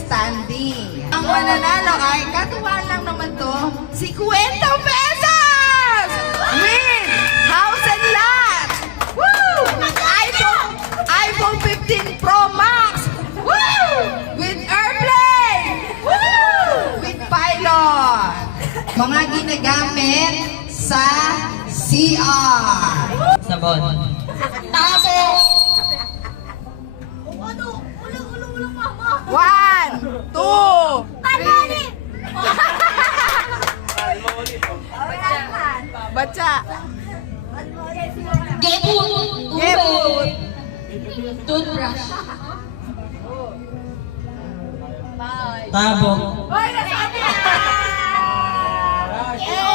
standing. Ang mananalo ay katuwaan lang naman to, 50 pesos! With house and lot! Woo! iPhone 15 Pro Max! Woo! With airplane! Woo! With pilot! Mga ginagamit sa CR. Sabon. Tabo! Ano? Ulang mama. 1, 2, 3. Baca. Gebut. Gebut. Toothbrush. Tabo. Hoy, nasabi na! KO!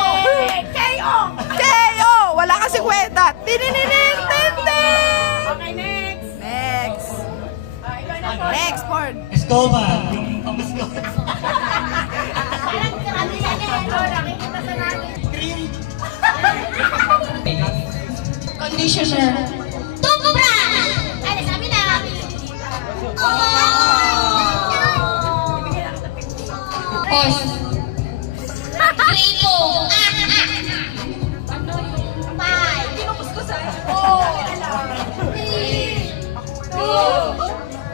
KO! Wala kasi kwenta. Tininining! Okay, next. Next. Next, Ford. Escobar. Yung pamasko. Parang karami yan eh. Nakikita sa namin. Conditioner. Toothbrush! Ano, sabi na. Pause. Gripo. Five. Four. Three. Two.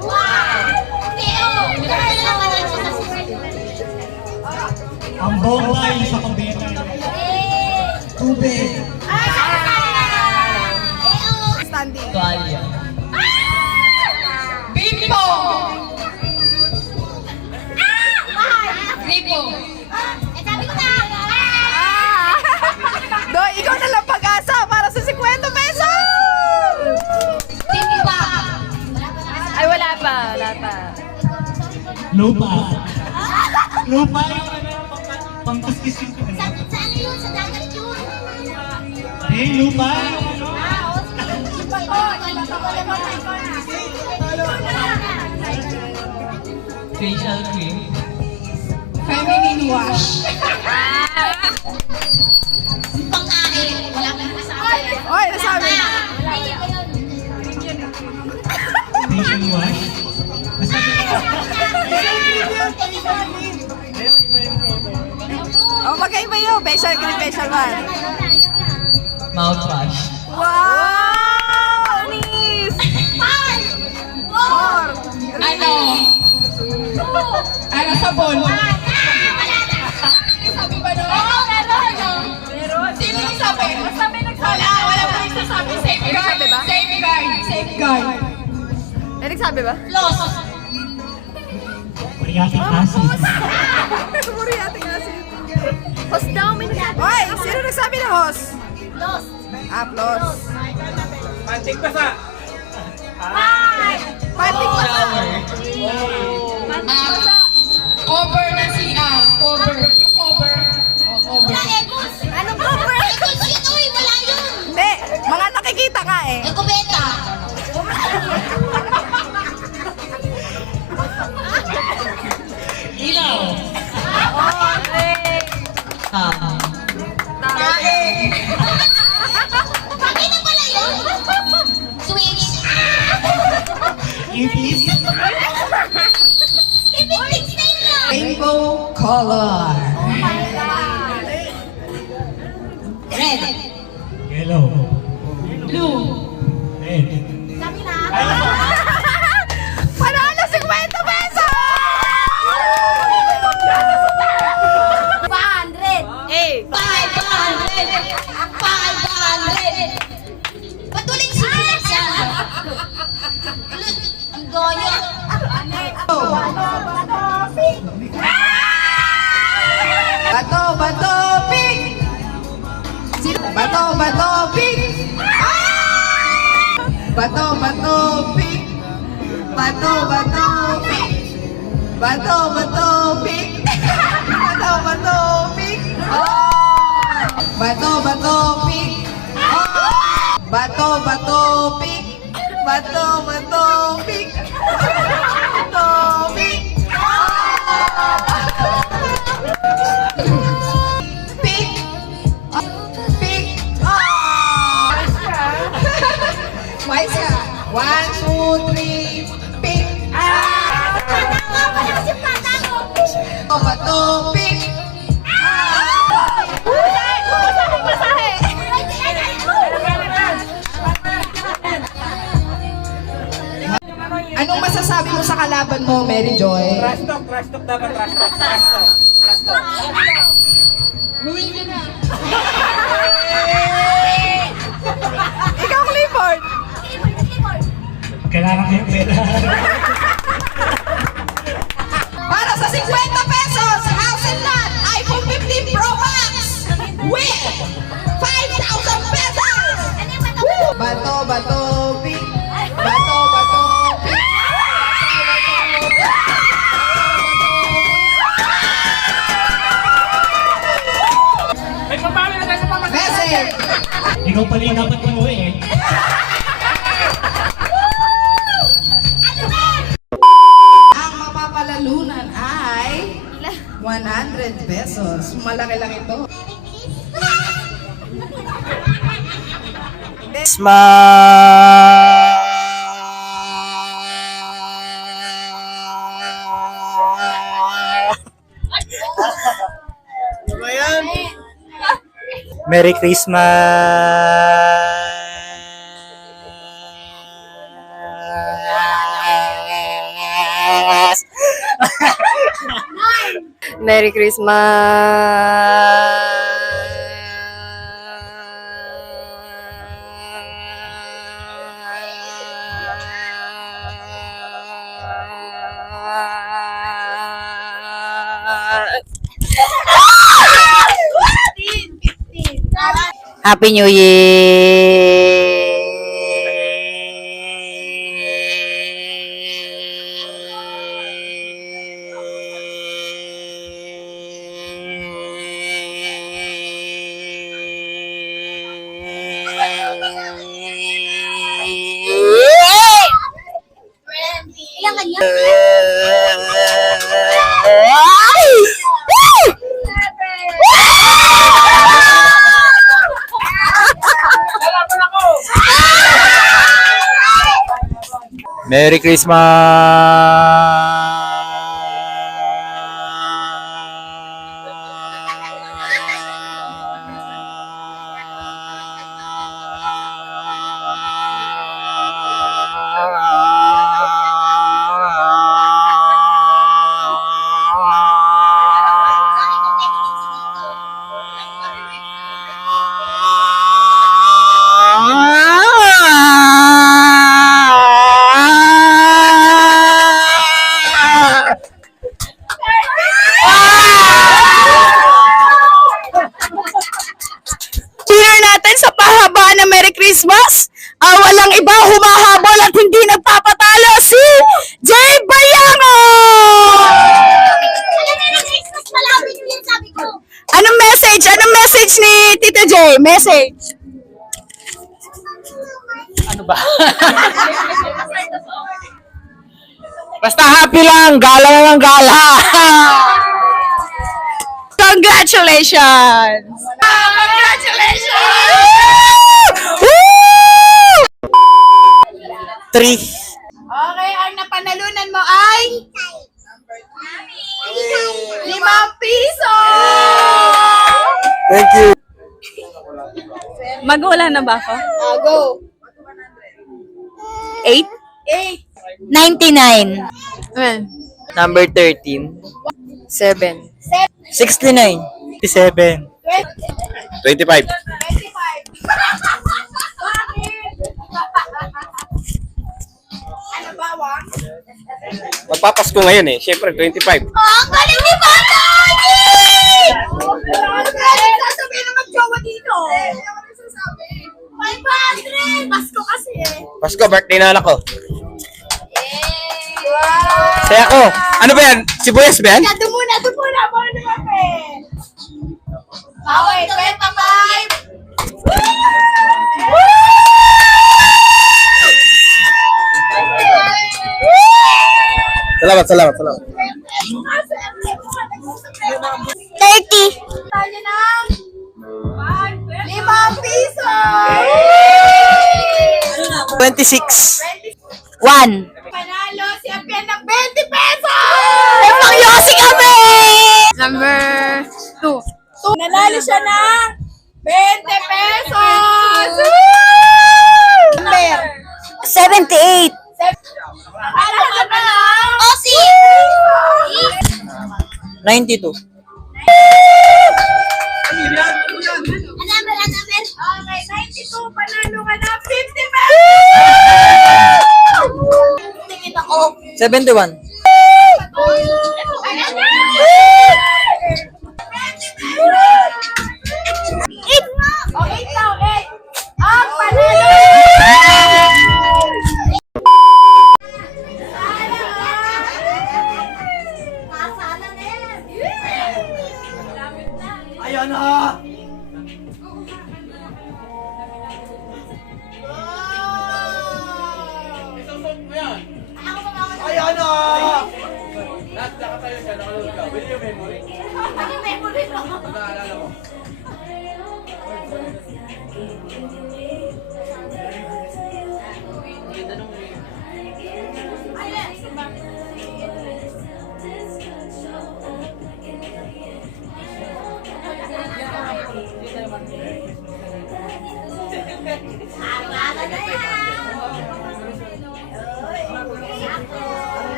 One. KO. Dahil naman ang sa Ang bombay sa kumbena. Tubig. Standing. Tuwalya. Bimbo! Gripo. Sabi ko na. Do, ikaw na lang pag-asa para sa 50 pesos! Timba. Ay, wala pa. Lupa. Lupa yung ano, pangkuskis yung Saan yun? Sa dagat yun. lupa. Facial cream. Feminine wash. Pangkain. Wala kang nasabi. Oy, nasabi. Facial wash. Oh, magkaiba yun. Facial cream, facial one. Mouthwash. Wow! Anis! 4. Ano? Ano, sabon? Sabi ba nun? Meron. Sino yung sabi? Wala pa rin sasabi. Safeguard. Sabi ba? Safeguard. May nagsabi ba? Los. Muriatic acid. Muriatic acid. Host daw, may nagsabi. Hoy, sino nagsabi na host? Los. Aplos. Pantik pa sa. Patik pa sa. Cover na CR. Cover. Yung cover. Oh, cover. Wala, Egus. Ano ba? Egus yun, uy. Wala yun. Hindi, mga nakikita nga eh. Egubeta. Ilaw. Tama. Bakit na pala yun? Switch. Ipis. Ipipig na yun. Rainbow color. Red. Yellow. Blue. Red. Sabi na. Panalo 50 pesos! 500. Eh, 500. 500. Patuloy sila siya. Ang goyo. bato, bato, pig! Bato, bato, pig! Bato, bato, pig! Bato, bato, pig! Bato, bato, pig! Bato, bato, pig! Bato, bato, pig! Bato, bato, pig! Bato, bato, pig! Bato, pig! Pig! Pig! Twice ka. 1, 2, 3, pig! Tama pala si Bato, pink. Anong masasabi mo sa kalaban mo, Mary Joy? Trash talk dapat, trash talk. Ikaw, Clifford. Kailangan ko yung pera. Para sa 50 pesos, house and lot, iPhone 15 Pro Max with 5,000 pesos. Bato, bato, pink. Bato, bato, pink. May papawi na tayo sa pamasahe. Message. Ikaw pala yung dapat umuwi eh. Ang mapapalalunan ay 100 pesos. Malaki lang ito. Merry Christmas! Merry Christmas! Happy New Ilang kanya? Merry Cheer natin sa pahabaan ng Merry Christmas. Walang iba humahabol at hindi nagpapatalo si Jay Bayango! Christmas malapit yun, sabi ko. Anong message? Anong message ni Tito Jay? Message. Basta happy lang, gala na ng gala. Congratulations! Congratulations! Three. Okay, ang napanalunan mo ay 5 piso! Thank you. Magwala na ba ako? Go! 8? 99. Number 13. 7. 69. 57. 25. Ano ba, Wang? Magpapasko ngayon eh. Siyempre, 25. Oh, ang galing ni Papa! Sasabihin na mag-jowa dito. Ano sasabi? 500! Pasko kasi eh. Pasko, birthday na anak ko. Wow! Saya ko. Ano ba yan? Sibuyas ba yan? Doon muna. Bawal naman eh. Okay, 25. Salamat. 30. Tayo ng 5 piso! 26. 1. Panalo si Apian ng 20 pesos! Pangyosi kami! Number 2. Nanalo siya ng 20 pesos! Number 78. Para ka na! Osi! 92. Number. Okay, 92. Panalo ka na 50 pesos! Tingin ako. 71. O, 8 daw, 8. Ang panalo! Ayan na! Ayan na! Lahat nakatayo siya, nakalulog ka. Pwede yung memory. Naalala mo.